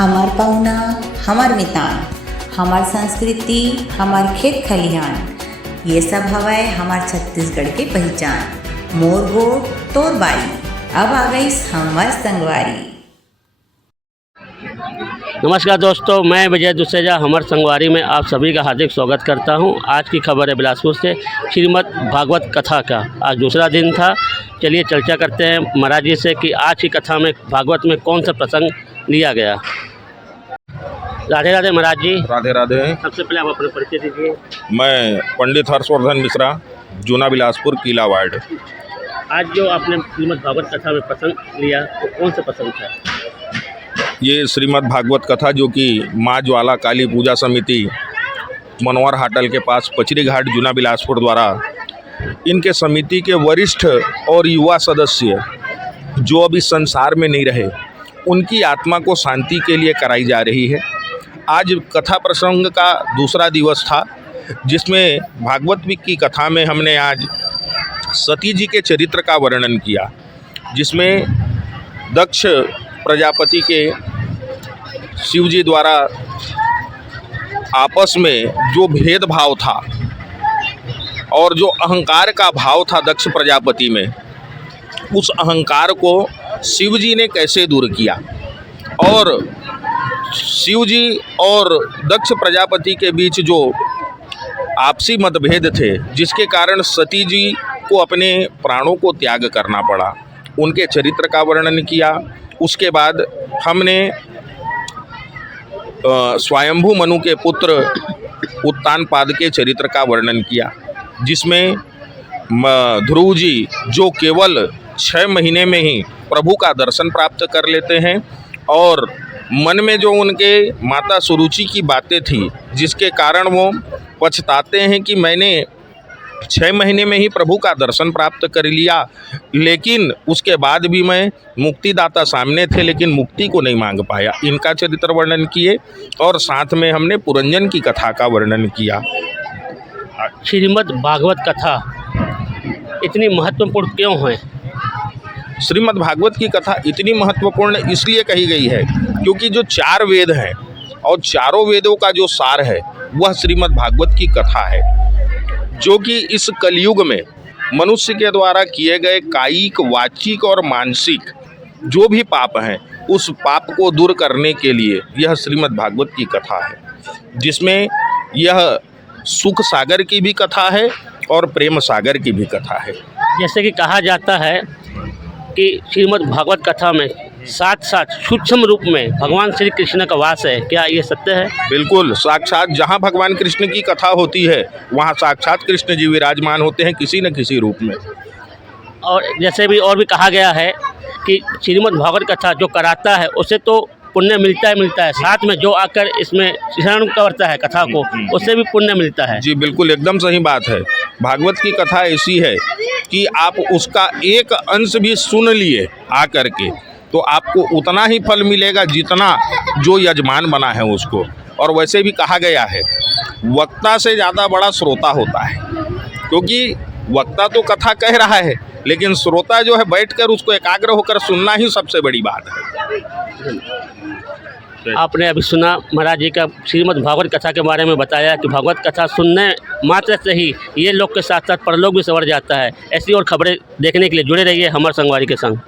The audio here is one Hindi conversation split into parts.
हमार पहुना, हमार मितान, हमार संस्कृति, हमार खेत खलिहान, ये सब हवाए हमार छत्तीसगढ़ के पहचान। मोर गोट तोर बारी, अब आ गई हमार संगवारी। नमस्कार दोस्तों, मैं विजय दुसेजा हमर संगवारी में आप सभी का हार्दिक स्वागत करता हूं। आज की खबर है बिलासपुर से श्रीमद् भागवत कथा का। आज दूसरा दिन था। चलिए चर्चा करते हैं महाराज जी से कि आज की कथा में भागवत में कौन सा प्रसंग लिया गया। राधे राधे महाराज जी। राधे राधे। सबसे पहले आप अपना परिचय दीजिए। मैं पंडित हर्षवर्धन मिश्रा, जूना बिलासपुर, किला वार्ड। आज जो आपने श्रीमद् भागवत कथा में प्रसंग लिया वो कौन सा प्रसंग था? ये श्रीमद् भागवत कथा जो कि माँ ज्वाला काली पूजा समिति मनोहर हाटल के पास पचरी घाट, जूना बिलासपुर द्वारा इनके समिति के वरिष्ठ और युवा सदस्य जो अभी संसार में नहीं रहे, उनकी आत्मा को शांति के लिए कराई जा रही है। आज कथा प्रसंग का दूसरा दिवस था, जिसमें भागवत की कथा में हमने आज सती जी के चरित्र का वर्णन किया, जिसमें दक्ष प्रजापति के शिव जी द्वारा आपस में जो भेदभाव था और जो अहंकार का भाव था दक्ष प्रजापति में, उस अहंकार को शिव जी ने कैसे दूर किया और शिव जी और दक्ष प्रजापति के बीच जो आपसी मतभेद थे, जिसके कारण सती जी को अपने प्राणों को त्याग करना पड़ा, उनके चरित्र का वर्णन किया। उसके बाद हमने स्वयंभू मनु के पुत्र उत्तानपाद के चरित्र का वर्णन किया, जिसमें ध्रुव जी जो केवल 6 महीने में ही प्रभु का दर्शन प्राप्त कर लेते हैं और मन में जो उनके माता सुरुचि की बातें थी, जिसके कारण वो पछताते हैं कि मैंने 6 महीने में ही प्रभु का दर्शन प्राप्त कर लिया, लेकिन उसके बाद भी मैं मुक्तिदाता सामने थे लेकिन मुक्ति को नहीं मांग पाया। इनका चरित्र वर्णन किए और साथ में हमने पुरंजन की कथा का वर्णन किया। श्रीमद् भागवत कथा इतनी महत्वपूर्ण क्यों है? श्रीमद् भागवत की कथा इतनी महत्वपूर्ण इसलिए कही गई है क्योंकि जो 4 वेद हैं और चारों वेदों का जो सार है वह श्रीमद् भागवत की कथा है, जो कि इस कलयुग में मनुष्य के द्वारा किए गए कायिक, वाचिक और मानसिक जो भी पाप हैं, उस पाप को दूर करने के लिए यह श्रीमद् भागवत की कथा है, जिसमें यह सुख सागर की भी कथा है और प्रेम सागर की भी कथा है। जैसे कि कहा जाता है कि श्रीमद् भागवत कथा में साथ साथ सूक्ष्म रूप में भगवान श्री कृष्ण का वास है, क्या ये सत्य है? बिल्कुल, साक्षात जहाँ भगवान कृष्ण की कथा होती है वहाँ साक्षात कृष्ण जी विराजमान होते हैं किसी न किसी रूप में। और जैसे भी और भी कहा गया है कि श्रीमद् भागवत कथा जो कराता है उसे तो पुण्य मिलता है, साथ में जो आकर इसमें श्रवण करता है कथा को, उससे भी पुण्य मिलता है। जी बिल्कुल, एकदम सही बात है। भागवत की कथा ऐसी है कि आप उसका एक अंश भी सुन लिए आकर के तो आपको उतना ही फल मिलेगा जितना जो यजमान बना है उसको। और वैसे भी कहा गया है वक्ता से ज़्यादा बड़ा श्रोता होता है, क्योंकि वक्ता तो कथा कह रहा है लेकिन श्रोता जो है बैठकर उसको एकाग्र होकर सुनना ही सबसे बड़ी बात है। आपने अभी सुना महाराज जी का श्रीमद् भागवत कथा के बारे में बताया कि भागवत कथा सुनने मात्र से ही ये लोग के साथ साथ परलोक भी संवर जाता है। ऐसी और खबरें देखने के लिए जुड़े रहिए हमारे संगवारी के संग।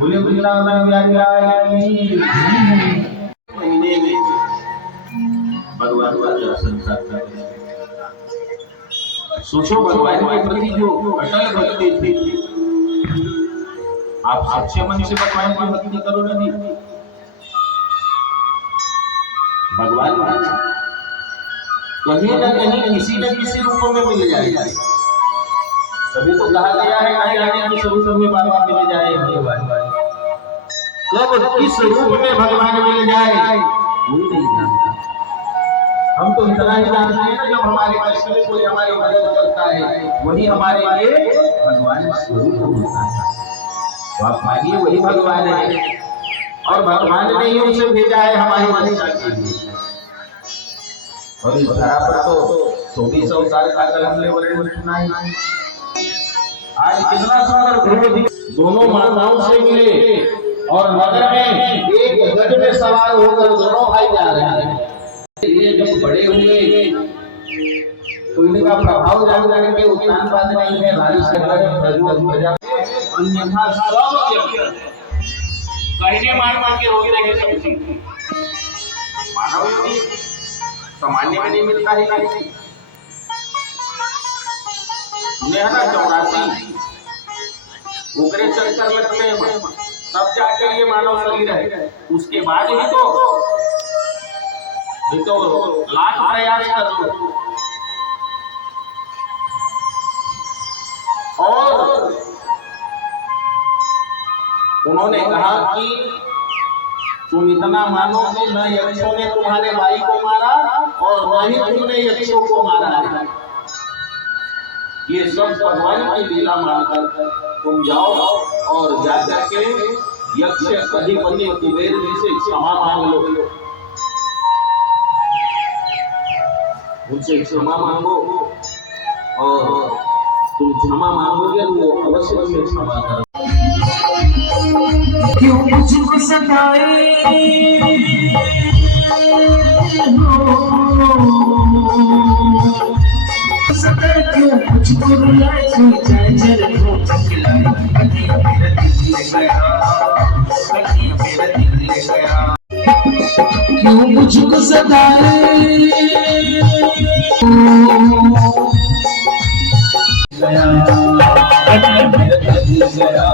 बोले वृंदावन बिहारी महीने में भगवान का दर्शन करता है। सोचो भगवान के प्रति जो अटल भक्ति थी, आप सच्चे मन से भगवान की भक्ति करो ना, नहीं भगवान कहीं ना कहीं किसी न किसी रूप में मिल जाएगा। तभी तो कहा गया है आगे आगे के स्वरूप में बाबा मिल जाए। कब किस रूप में भगवान मिल जाए कोई नहीं जानता। हम तो इतना ही जानते हैं ना, जब हमारे कष्ट में कोई हमारी मदद करता है वही हमारे लिए भगवान स्वरूप होता है। तो आप मानिए वही भगवान है, और भगवान ने ही उसे भेजा है हमारी रक्षा के लिए। और इस धरा पर तो 24 अवतार का कल हमने वर्णन सुना है। आज कितना सुंदर ध्रुव दोनों माताओं से मिले और नगर में एक गज में सवार होकर दोनों भाई जा रहे हैं। ये जब बड़े हुए तो इनका प्रभाव जान के उत्तान बाद नहीं है। रानी से प्रजा अन्यथा सब कहने मान के रोक देंगे सब चीज। मानव योगी सामान्य में नहीं मिलता है। ना 84 उगरे चलकर लगते हैं, तब जाके ये मानव शरीर है। उसके बाद ही तो लाख प्रयास कर लो। और उन्होंने कहा कि तुम इतना मानो कि न यक्षों ने तुम्हारे भाई को मारा और न ही तुमने यक्षों को मारा है। ये सब भगवान की लीला मानकर तुम जाओ और जाकर के यक्ष अधिपति कुबेर जी से क्षमा मांग लो। उनसे क्षमा मांगो और तुम क्षमा मांगोगे तो वो अवश्य तुम्हें क्षमा करें। क्यों मुझको सताए क्यों मुझको रुलाए जाए जर को तकलाए कहीं मेरा दिल ले गया, कहीं मेरा दिल ले गया। क्यों मुझको सताए गया, कहीं मेरा दिल ले गया, कहीं मेरा दिल ले गया।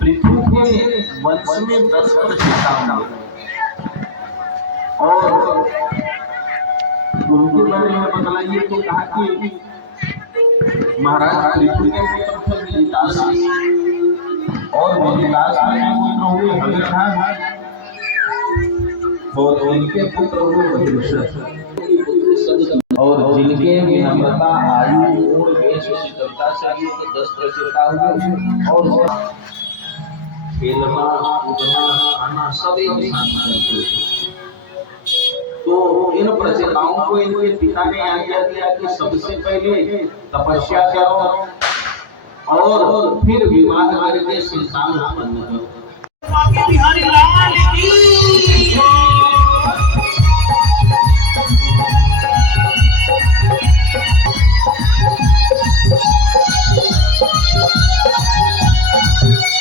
पृथ्वी के वंश में 10 प्रशिक्षण और उनके बारे में बतलाइए। तो कहा कि महाराज पृथ्वी के पुत्र थे विदितास, और विदितास में पुत्र हुए हरिहर और उनके पुत्र हुए वज्रश्रव, और जिनके विनम्रता आयु गुण वेश शीतलता से युक्त 10 प्रशिक्षण हुए। और खेलना कूदना खाना सब एक साथ करते थे। तो इन प्रचेताओं को इनके पिता ने आज्ञा दिया कि सबसे पहले तपस्या करो और फिर विवाह करके संतान उत्पन्न करो।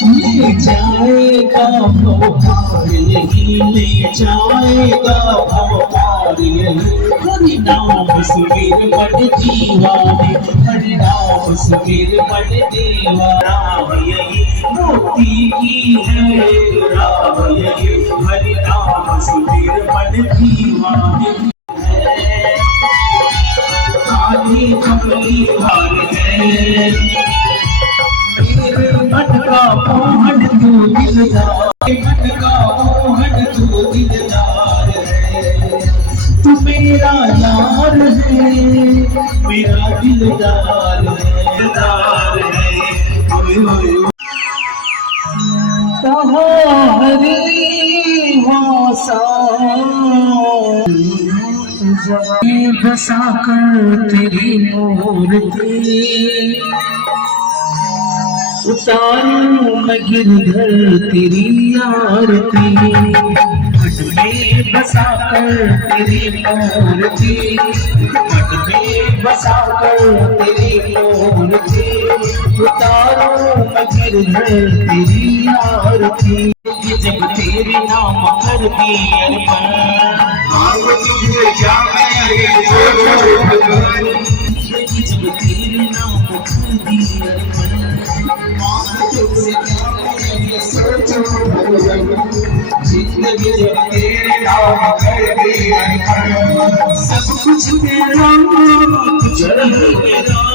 ले जाएगा भवभार यही, ले जाएगा भवभार यही। हरि नाम सुमिर पढ़ दीवाने, हरि नाम सुमिर पढ़ दीवाना यही। मोती की है राह यही, हरि नाम सुमिर पढ़ दीवाने। आधी कमली हार है भटका मोहन तू दिलदार, भटका मोहन तू दिलदार है। तू मेरा यार है, मेरा दिलदार है तुम्हारी बसा कर तेरी मूर्ति उतारूं मैं गिरधर तेरी आरती पट में बसा कर तेरी मूर्ति पट में बसा कर तेरी मूर्ति उतारूं मैं गिरधर तेरी आरती जब तेरे नाम कर दी अर्पण क्या जब तेरे नाम कर दी अर्पण जिंदगी जब तेरे नाम कर दी अर्पण सब कुछ तेरा कुछ नहीं मेरा